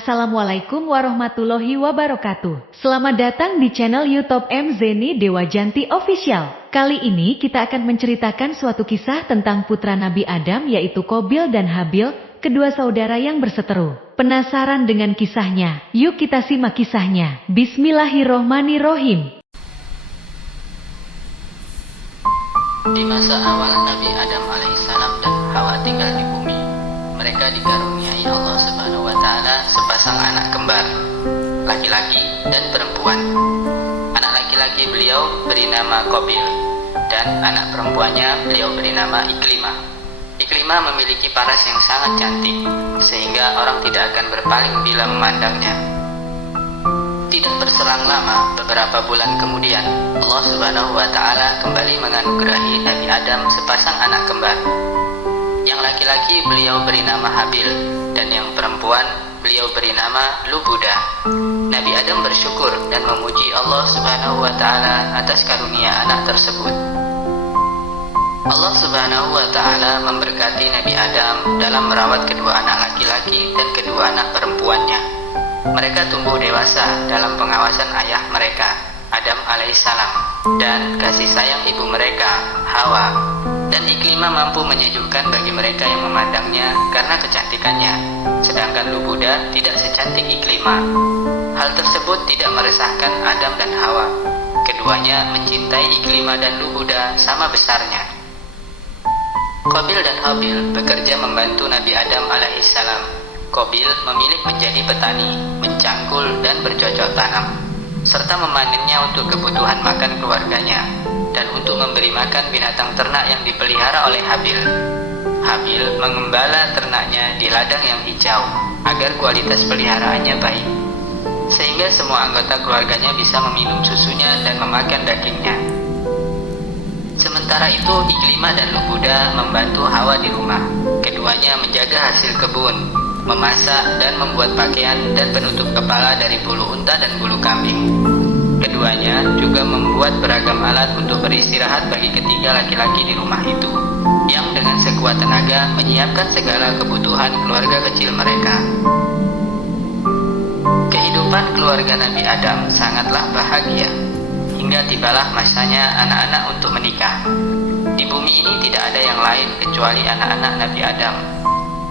Assalamualaikum warahmatullahi wabarakatuh. Selamat datang di channel YouTube M. Zeni Dewa Janti Official. Kali ini kita akan menceritakan suatu kisah tentang putra Nabi Adam yaitu Qabil dan Habil, kedua saudara yang berseteru. Penasaran dengan kisahnya? Yuk kita simak kisahnya. Bismillahirrohmanirrohim. Di masa awal Nabi Adam alaihissalam dan Hawa tinggal di bumi, mereka dikaruniai Allah Subhanahu wa Ta'ala sepasang anak kembar, laki-laki dan perempuan. Anak laki-laki beliau beri nama Qabil, dan anak perempuannya beliau beri nama Iklimah. Iklimah memiliki paras yang sangat cantik, sehingga orang tidak akan berpaling bila memandangnya. Tidak berselang lama, beberapa bulan kemudian, Allah Subhanahu wa Ta'ala kembali menganugerahi Nabi Adam sepasang anak kembar. Yang laki-laki beliau beri nama Habil, dan yang perempuan beliau beri nama Lubuda. Nabi Adam bersyukur dan memuji Allah Subhanahu wa Ta'ala atas karunia anak tersebut. Allah Subhanahu wa Ta'ala memberkati Nabi Adam dalam merawat kedua anak laki-laki dan kedua anak perempuannya. Mereka tumbuh dewasa dalam pengawasan ayah mereka, Adam alaihissalam, dan kasih sayang ibu mereka, Hawa. Dan Iklimah mampu menyejukkan bagi mereka yang memandangnya karena kecantikannya, sedangkan Lubuda tidak secantik Iklimah. Hal tersebut tidak meresahkan Adam dan Hawa. Keduanya mencintai Iklimah dan Lubuda sama besarnya. Qabil dan Habil bekerja membantu Nabi Adam alaihissalam. Qabil memilih menjadi petani, mencangkul dan bercocok tanam, serta memanennya untuk kebutuhan makan keluarganya, dan untuk memberi makan binatang ternak yang dipelihara oleh Habil. Habil mengembala ternaknya di ladang yang hijau, agar kualitas peliharaannya baik, sehingga semua anggota keluarganya bisa meminum susunya dan memakan dagingnya. Sementara itu, Iklimah dan Lubuda membantu Hawa di rumah. Keduanya menjaga hasil kebun, memasak dan membuat pakaian dan penutup kepala dari bulu unta dan bulu kambing. Keduanya juga membuat beragam alat untuk beristirahat bagi ketiga laki-laki di rumah itu, yang dengan sekuat tenaga menyiapkan segala kebutuhan keluarga kecil mereka. Kehidupan keluarga Nabi Adam sangatlah bahagia, hingga tibalah masanya anak-anak untuk menikah. Di bumi ini tidak ada yang lain kecuali anak-anak Nabi Adam.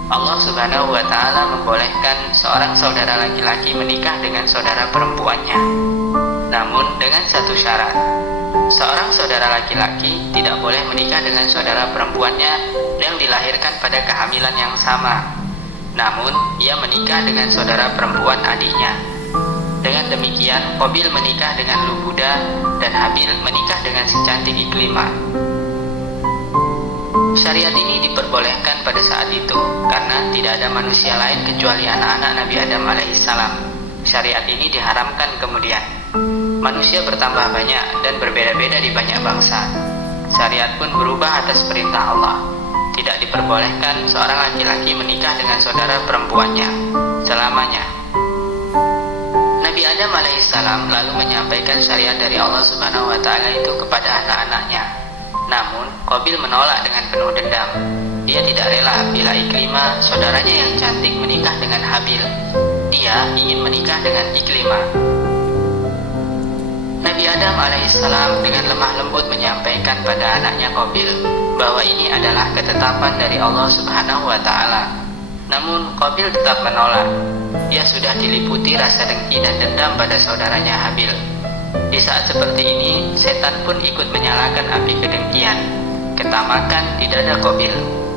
Allah Subhanahu wa Ta'ala membolehkan seorang saudara laki-laki menikah dengan saudara perempuannya, namun dengan satu syarat. Seorang saudara laki-laki tidak boleh menikah dengan saudara perempuannya yang dilahirkan pada kehamilan yang sama, namun ia menikah dengan saudara perempuan adiknya. Dengan demikian, Qabil menikah dengan Lubuda dan Habil menikah dengan si cantik Iklimah. Syariat ini diperbolehkan pada saat itu karena tidak ada manusia lain kecuali anak-anak Nabi Adam alaihissalam. Syariat ini diharamkan kemudian. Manusia bertambah banyak dan berbeda-beda di banyak bangsa. Syariat pun berubah atas perintah Allah. Tidak diperbolehkan seorang laki-laki menikah dengan saudara perempuannya selamanya. Nabi Adam alaihissalam lalu menyampaikan syariat dari Allah Subhanahu wa Ta'ala itu kepada anak-anaknya. Namun, Qabil menolak dengan penuh dendam. Dia tidak rela bila Iklimah, saudaranya yang cantik, menikah dengan Habil. Dia ingin menikah dengan Iklimah. Nabi Adam alaihissalam dengan lemah lembut menyampaikan pada anaknya Qabil bahwa ini adalah ketetapan dari Allah Subhanahu wa Ta'ala. Namun, Qabil tetap menolak. Dia sudah diliputi rasa dengki dan dendam pada saudaranya Habil. Di saat seperti ini, setan pun ikut menyalakan api kedengkian, ketamakan di dada Qabil,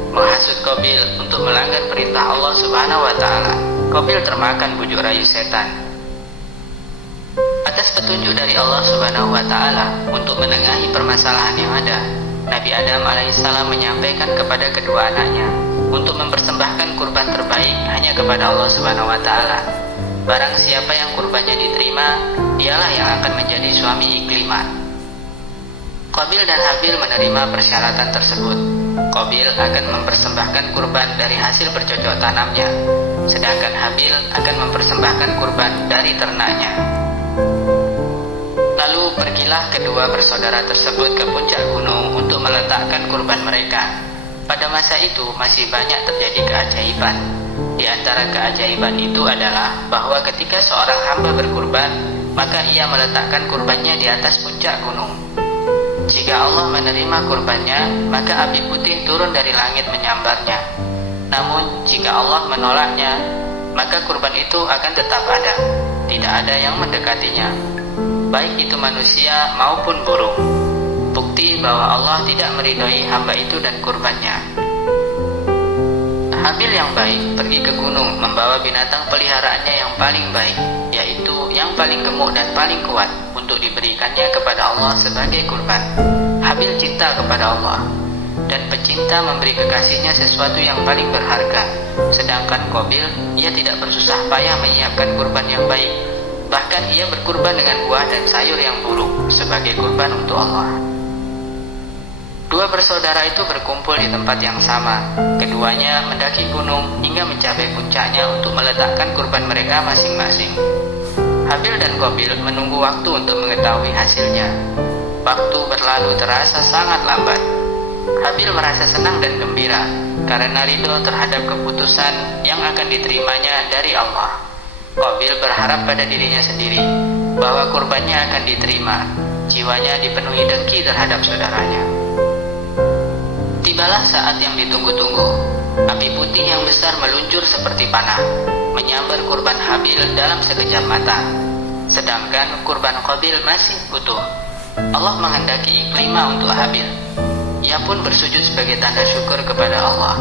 menghasut Qabil untuk melanggar perintah Allah Subhanahu wa Ta'ala. Qabil termakan bujuk rayu setan. Atas petunjuk dari Allah Subhanahu wa Ta'ala untuk menengahi permasalahan yang ada, Nabi Adam alaihissalam menyampaikan kepada kedua anaknya untuk mempersembahkan kurban terbaik hanya kepada Allah Subhanahu wa Ta'ala. Barang siapa yang kurbannya diterima, dialah yang akan menjadi suami Iklimah. Qabil dan Habil menerima persyaratan tersebut. Qabil akan mempersembahkan kurban dari hasil bercocok tanamnya, sedangkan Habil akan mempersembahkan kurban dari ternaknya. Lalu pergilah kedua bersaudara tersebut ke puncak gunung untuk meletakkan kurban mereka. Pada masa itu masih banyak terjadi keajaiban. Di antara keajaiban itu adalah bahwa ketika seorang hamba berkurban, maka ia meletakkan kurbannya di atas puncak gunung. Jika Allah menerima kurbannya, maka api putih turun dari langit menyambarnya. Namun, jika Allah menolaknya, maka kurban itu akan tetap ada. Tidak ada yang mendekatinya, baik itu manusia maupun burung. Bukti bahwa Allah tidak meridhoi hamba itu dan kurbannya. Habil yang baik pergi ke gunung membawa binatang peliharaannya yang paling baik, yaitu yang paling gemuk dan paling kuat, untuk diberikannya kepada Allah sebagai kurban. Habil cinta kepada Allah, dan pecinta memberi kekasihnya sesuatu yang paling berharga. Sedangkan Qabil, ia tidak bersusah payah menyiapkan kurban yang baik. Bahkan ia berkurban dengan buah dan sayur yang buruk sebagai kurban untuk Allah. Dua bersaudara itu berkumpul di tempat yang sama. Keduanya mendaki gunung hingga mencapai puncaknya untuk meletakkan kurban mereka masing-masing. Habil dan Qabil menunggu waktu untuk mengetahui hasilnya. Waktu berlalu terasa sangat lambat. Habil merasa senang dan gembira karena ridho terhadap keputusan yang akan diterimanya dari Allah. Qabil berharap pada dirinya sendiri bahwa kurbannya akan diterima. Jiwanya dipenuhi dengki terhadap saudaranya. Tibalah saat yang ditunggu-tunggu. Api putih yang besar meluncur seperti panah, menyambar kurban Habil dalam sekejap mata. Sedangkan kurban Qabil masih utuh. Allah menghendaki iklimah untuk Habil. Ia pun bersujud sebagai tanda syukur kepada Allah.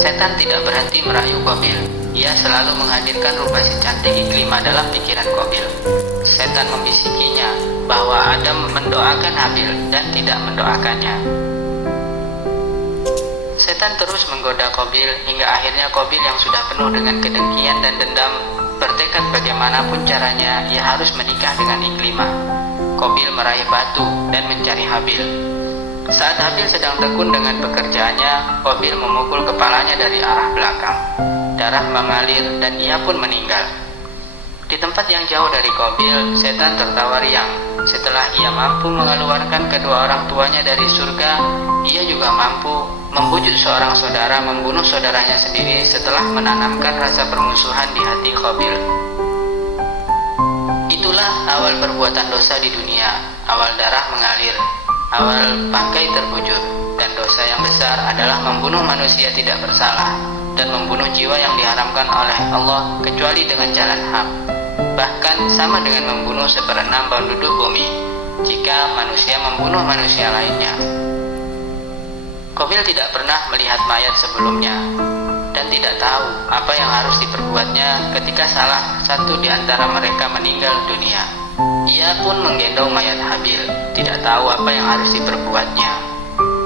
Setan tidak berhenti merayu Qabil. Ia selalu menghadirkan rupa si cantik Iklimah dalam pikiran Qabil. Setan membisikinya bahwa Adam mendoakan Habil dan tidak mendoakannya. Setan terus menggoda Qabil hingga akhirnya Qabil yang sudah penuh dengan kedengkian dan dendam bertekad bagaimanapun caranya ia harus menikah dengan Iklimah. Qabil meraih batu dan mencari Habil. Saat Habil sedang tekun dengan pekerjaannya, Qabil memukul kepalanya dari arah belakang. Darah mengalir dan ia pun meninggal. Di tempat yang jauh dari Qabil, setan tertawa riang. Setelah ia mampu mengeluarkan kedua orang tuanya dari surga, ia juga mampu membujuk seorang saudara membunuh saudaranya sendiri setelah menanamkan rasa permusuhan di hati Qabil. Itulah awal perbuatan dosa di dunia. Awal darah mengalir, awal bangkai terbujur, dan dosa yang besar adalah membunuh manusia tidak bersalah dan membunuh jiwa yang diharamkan oleh Allah kecuali dengan jalan hak. Bahkan sama dengan membunuh seperenam penduduk bumi jika manusia membunuh manusia lainnya. Qabil tidak pernah melihat mayat sebelumnya dan tidak tahu apa yang harus diperbuatnya ketika salah satu di antara mereka meninggal dunia. Ia pun menggendong mayat Habil, tidak tahu apa yang harus diperbuatnya.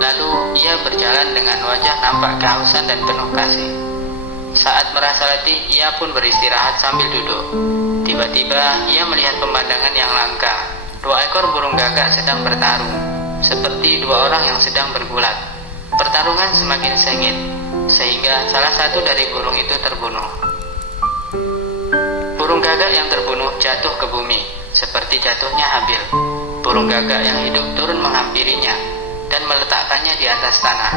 Lalu ia berjalan dengan wajah nampak kehausan dan penuh kasih. Saat merasa letih, ia pun beristirahat sambil duduk. Tiba-tiba ia melihat pemandangan yang langka. Dua ekor burung gagak sedang bertarung, seperti dua orang yang sedang bergulat. Pertarungan semakin sengit, sehingga salah satu dari burung itu terbunuh. Burung gagak yang terbunuh jatuh ke bumi, seperti jatuhnya Habil. Burung gagak yang hidup turun menghampirinya dan meletakkannya di atas tanah.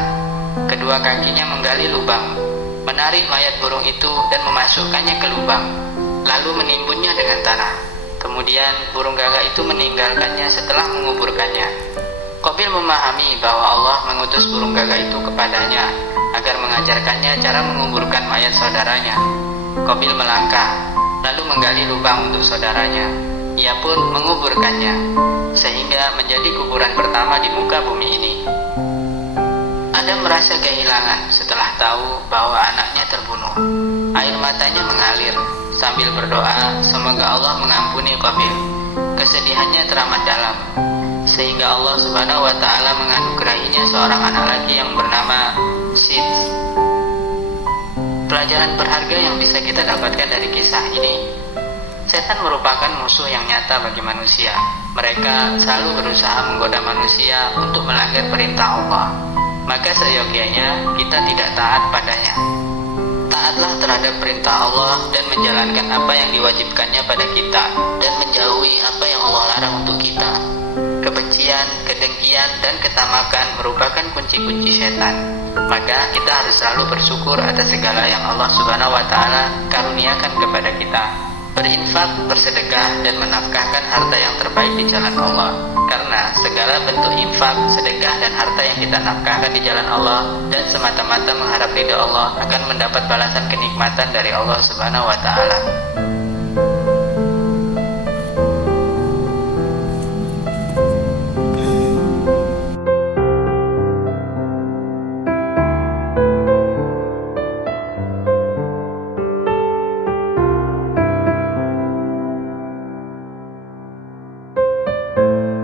Kedua kakinya menggali lubang, menarik mayat burung itu dan memasukkannya ke lubang, lalu menimbunnya dengan tanah. Kemudian burung gagak itu meninggalkannya setelah menguburkannya. Qabil memahami bahwa Allah mengutus burung gagak itu kepadanya agar mengajarkannya cara menguburkan mayat saudaranya. Qabil melangkah, lalu menggali lubang untuk saudaranya. Ia pun menguburkannya, sehingga menjadi kuburan pertama di muka bumi ini. Adam merasa kehilangan setelah tahu bahwa anaknya terbunuh. Air matanya mengalir sambil berdoa semoga Allah mengampuni Qabil. Kesedihannya teramat dalam, sehingga Allah Subhanahu wa Ta'ala menganugerahinya seorang anak lagi yang bernama Sid. Pelajaran berharga yang bisa kita dapatkan dari kisah ini: setan merupakan musuh yang nyata bagi manusia. Mereka selalu berusaha menggoda manusia untuk melanggar perintah Allah. Maka seyogianya kita tidak taat padanya. Taatlah terhadap perintah Allah dan menjalankan apa yang diwajibkannya pada kita, dan menjauhi apa yang Allah larang untuk kita. kebencian, kedengkian, dan ketamakan merupakan kunci-kunci setan. Maka kita harus selalu bersyukur atas segala yang Allah Subhanahu wa Ta'ala karuniakan kepada kita. Berinfak, bersedekah, dan menafkahkan harta yang terbaik di jalan Allah. Karena segala bentuk infak, sedekah, dan harta yang kita nafkahkan di jalan Allah dan semata-mata mengharap ridha Allah akan mendapat balasan kenikmatan dari Allah Subhanahu wa Ta'ala.